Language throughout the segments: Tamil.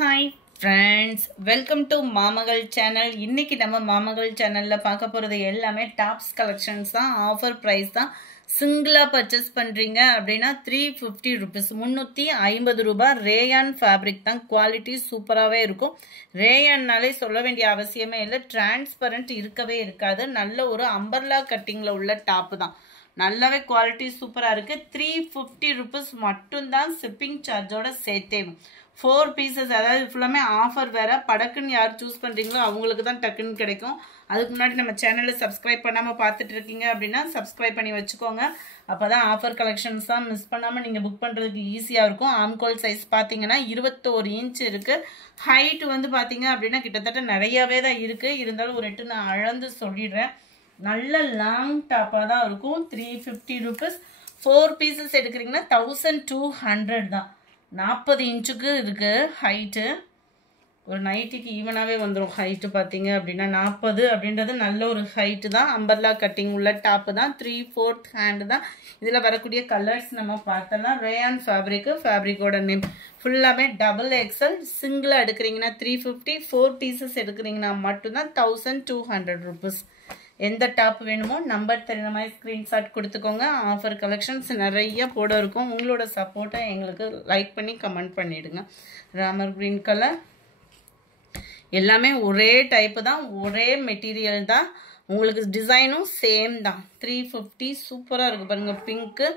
Hi friends, welcome to Mamagal channel. இன்னைக்கு நம்ம மாமகள் சேனல்ல பார்க்க போறது எல்லாமே டாப்ஸ் கலெக்ஷன்ஸ் தான். ஆஃபர் பிரைஸ் தான். சிங்கிளா பர்ச்சேஸ் பண்றீங்க அப்படின்னா 350 rupees 350 ரூபாய். ரேயான் ஃபேப்ரிக் தான். குவாலிட்டி சூப்பராகவே இருக்கும். ரேயான்னாலே சொல்ல வேண்டிய அவசியமே இல்லை. டிரான்ஸ்பரண்ட் இருக்கவே இருக்காது. நல்ல ஒரு அம்பர்லா கட்டிங்ல உள்ள டாப் தான். நல்லாவே குவாலிட்டி சூப்பராக இருக்குது. 350 rupees மட்டும்தான். ஷிப்பிங் சார்ஜோட சேர்த்தே 4 pieces, அதாவது ஃபுல்லாமே ஆஃபர் வேறு. படக்குன்னு யார் சூஸ் பண்ணுறீங்களோ அவங்களுக்கு தான் டக்குன்னு கிடைக்கும். அதுக்கு முன்னாடி நம்ம சேனலில் சப்ஸ்கிரைப் பண்ணாமல் பார்த்துட்டு இருக்கீங்க அப்படின்னா சப்ஸ்கிரைப் பண்ணி வச்சுக்கோங்க. அப்போ தான் ஆஃபர் கலெக்ஷன்ஸ் தான் மிஸ் பண்ணாமல் நீங்கள் புக் பண்ணுறதுக்கு ஈஸியாக இருக்கும். ஆம்கோல் சைஸ் பார்த்தீங்கன்னா 21 inch இருக்குது. ஹைட் வந்து பார்த்தீங்க அப்படின்னா கிட்டத்தட்ட நிறையாவே தான் இருக்குது. இருந்தாலும் ஒரு 8 நான் அளந்து சொல்லிடுறேன். நல்ல லாங் டாப்பாக தான் இருக்கும். 350 rupees. 4 pieces எடுக்கிறீங்கன்னா 1200 தான். 40 inch இருக்குது ஹைட்டு. ஒரு நைட்டிக்கு ஈவனாகவே வந்துடும் ஹைட்டு பார்த்தீங்க அப்படின்னா. 40 அப்படின்றது நல்ல ஒரு ஹைட்டு தான். அம்பர்லா கட்டிங் உள்ள டாப்பு தான். 3/4 ஹேண்டு தான். இதில் வரக்கூடிய கலர்ஸ் நம்ம பார்த்தோம்னா ரேயான் ஃபேப்ரிக்கோட நேம் ஃபுல்லாமே XXL. சிங்கிளாக எடுக்கிறீங்கன்னா 350. 4 pieces எடுக்கிறீங்கன்னா மட்டும்தான் 1200 rupees. எந்த டாப் வேணுமோ நம்பர் தெரியுற மாதிரி ஸ்க்ரீன்ஷாட் கொடுத்துக்கோங்க. ஆஃபர் கலெக்ஷன்ஸ் நிறைய போட இருக்கும். உங்களோட சப்போர்ட்டை எங்களுக்கு லைக் பண்ணி கமெண்ட் பண்ணிவிடுங்க. Ramar green colour. எல்லாமே ஒரே டைப்பு தான். ஒரே மெட்டீரியல் தான். உங்களுக்கு டிசைனும் சேம் தான். 350. சூப்பராக இருக்குது பாருங்கள். Pink.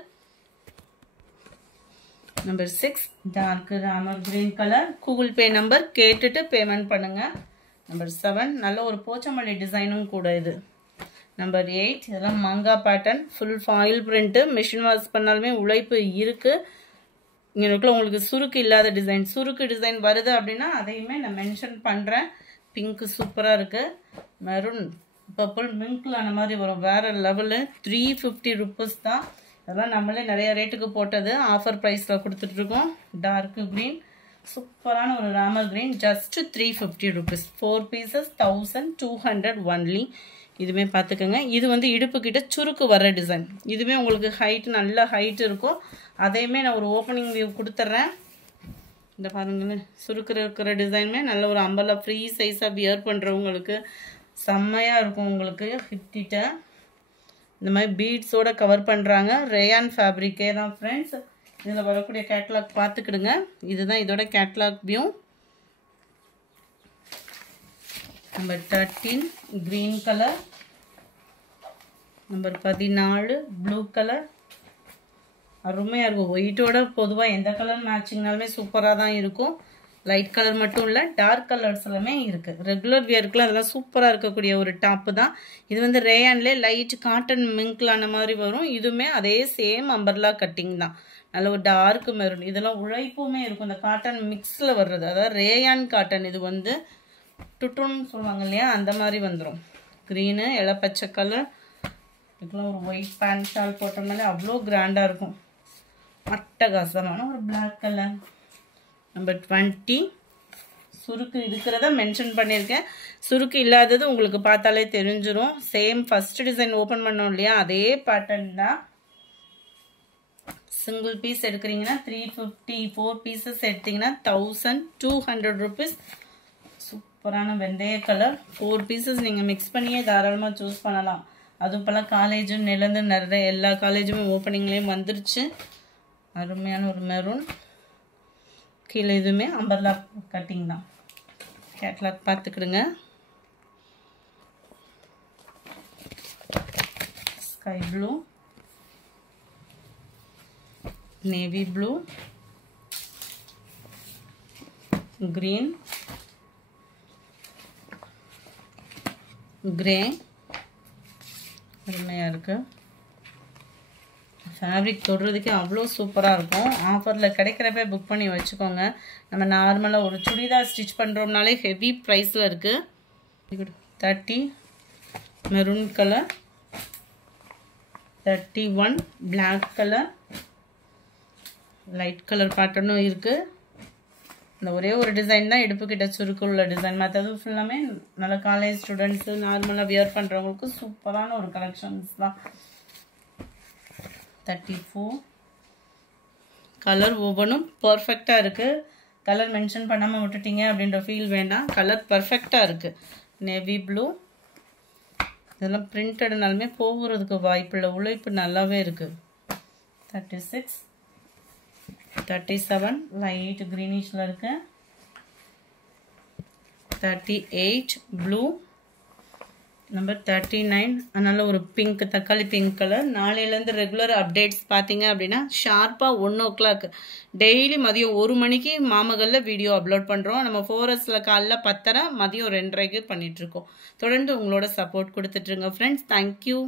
Number 6 dark Ramar green colour. Google Pay number கேட்டுட்டு பேமெண்ட் பண்ணுங்கள். நம்பர் 7 நல்ல ஒரு போச்சமல்லி டிசைனும் கூட இது. நம்பர் 8 இதெல்லாம் மங்கா pattern. Full foil print. Machine wash பண்ணாலுமே உழைப்பு இருக்குது. இங்கேக்குள்ள உங்களுக்கு சுருக்கு இல்லாத டிசைன், சுருக்கு டிசைன் வருது அப்படின்னா அதையுமே நான் மென்ஷன் பண்ணுறேன். பிங்க்கு சூப்பராக இருக்குது. மெரூன் பர்பிள் மிங்க்ல அந்த மாதிரி வரும். வேறு லெவலு. 350 rupees தான். அதெல்லாம் நம்மளே நிறைய ரேட்டுக்கு போட்டது. ஆஃபர் ப்ரைஸில் கொடுத்துட்ருக்கோம். Dark green. சூப்பரான ஒரு Ramar green. Just 350 rupees. 4 pieces 1200 only. இதுவுமே பார்த்துக்கோங்க. இது வந்து இடுப்பு கிட்ட சுருக்கு வர்ற டிசைன். இதுவுமே உங்களுக்கு ஹைட் நல்ல ஹைட் இருக்கும். அதையுமே நான் ஒரு ஓப்பனிங் வியூ கொடுத்துட்றேன். இந்த பாருங்க, சுருக்கு இருக்கிற டிசைனுமே நல்ல ஒரு அம்பர்லா ஃப்ரீ சைஸாக வியர் பண்ணுறவங்களுக்கு செம்மையாக இருக்கும். உங்களுக்கு ஹிட்டிட்ட இந்த மாதிரி பீட்ஸோடு கவர் பண்ணுறாங்க. ரேயான் ஃபேப்ரிக்கே தான் ஃப்ரெண்ட்ஸ். இதில் வரக்கூடிய கேட்லாக் பார்த்துக்கிடுங்க. இதுதான் இதோட catalogue view. Number 13 green colour. Number 14 blue colour. அருமையாக இருக்கும். ஒயிட்டோட பொதுவாக எந்த கலர் மேட்சிங்னாலுமே சூப்பராக தான் இருக்கும். லைட் கலர் மட்டும் இல்லை, டார்க் கலர்ஸ் எல்லாமே இருக்குது. ரெகுலர் வியருக்குலாம் அதெல்லாம் சூப்பராக இருக்கக்கூடிய ஒரு டாப்பு தான். இது வந்து ரேயான்லேயே லைட் காட்டன் மிங்க்லான மாதிரி வரும். இதுவுமே அதே சேம் அம்பர்லா கட்டிங் தான். நல்ல ஒரு டார்க் மெரூன். இதெல்லாம் உழைப்புமே இருக்கும். இந்த காட்டன் மிக்ஸில் வர்றது, அதாவது ரேயான் காட்டன். இது வந்து டுட்டுன்னு சொல்லுவாங்க இல்லையா, அந்த மாதிரி வந்துடும். க்ரீனு, இளப்பச்சை கலர். இதுக்கெல்லாம் ஒரு ஒயிட் பேண்ட் ஷால் போட்டோம்னாலே அவ்வளோ கிராண்டாக இருக்கும். அட்டகாசமான ஒரு பிளாக் கலர். நம்பர் 20 சுருக்கு இருக்கிறத மென்ஷன் பண்ணியிருக்கேன். சுருக்கு இல்லாதது உங்களுக்கு பார்த்தாலே தெரிஞ்சிடும். சேம் ஃபஸ்ட்டு டிசைன் ஓப்பன் பண்ணோம் இல்லையா, அதே பேட்டர்ன் தான். சிங்கிள் பீஸ் எடுக்கிறீங்கன்னா 350. 4 pieces எடுத்தீங்கன்னா 1200 rupees. சூப்பரான வெந்தய கலர். 4 pieces நீங்கள் மிக்ஸ் பண்ணியே தாராளமாக சூஸ் பண்ணலாம். அதுவும் இப்போலாம் காலேஜும் நிலந்து நிறைய எல்லா காலேஜுமே ஓப்பனிங்லேயும் வந்துருச்சு. அருமையான ஒரு மெரூன். கீழே இதுவுமே அம்பர்லா கட்டிங் தான். கேட்லாக் பார்த்துக்கிடுங்க. Sky blue, navy blue, green, grey. அருமையாக இருக்குது. ஃபேப்ரிக் தொடுறதுக்கே அவ்வளோ சூப்பராக இருக்கும். ஆஃபரில் கிடைக்கிறப்ப புக் பண்ணி வச்சுக்கோங்க. நம்ம நார்மலாக ஒரு சுடிதார் ஸ்டிச் பண்ணுறோம்னாலே ஹெவி ப்ரைஸில் இருக்குது. 30 maroon colour. 31 black colour. Light colour பேட்டர்னும் இருக்குது. இந்த ஒரே ஒரு டிசைன் தான் இடுப்புக்கிட்ட சுருக்கு உள்ள டிசைன். மற்றது ஃபுல்லாமே நல்ல காலேஜ் ஸ்டூடெண்ட்ஸு நார்மலாக வியர் பண்ணுறவங்களுக்கு சூப்பரான ஒரு கலெக்ஷன்ஸ் தான். 34 கலர் ஒவ்வொன்றும் பர்ஃபெக்டாக இருக்குது. கலர் மென்ஷன் பண்ணாமல் விட்டுட்டீங்க அப்படின்ற ஃபீல் வேண்டாம். கலர் பர்ஃபெக்டாக இருக்குது. Navy blue. இதெல்லாம் பிரிண்டட்னாலுமே போகிறதுக்கு வாய்ப்பில்லை. உழைப்பு நல்லாவே இருக்குது. 36, 37 லைட் க்ரீனிஷில் இருக்குது. 38 ப்ளூ. நம்பர் 39 அதனால் ஒரு பிங்க், தக்காளி பிங்க் கலர். நாளையிலேருந்து ரெகுலர் அப்டேட்ஸ் பார்த்தீங்க அப்படின்னா ஷார்ப்பாக 1 o'clock டெய்லி மதியம் 1 மணிக்கு மாமகளில் வீடியோ அப்லோட் பண்ணுறோம். நம்ம 4Sல காலைல 10:30 மதியம் 2:30க்கு பண்ணிகிட்ருக்கோம். தொடர்ந்து உங்களோட சப்போர்ட் கொடுத்துட்ருங்க ஃப்ரெண்ட்ஸ். தேங்க்யூ.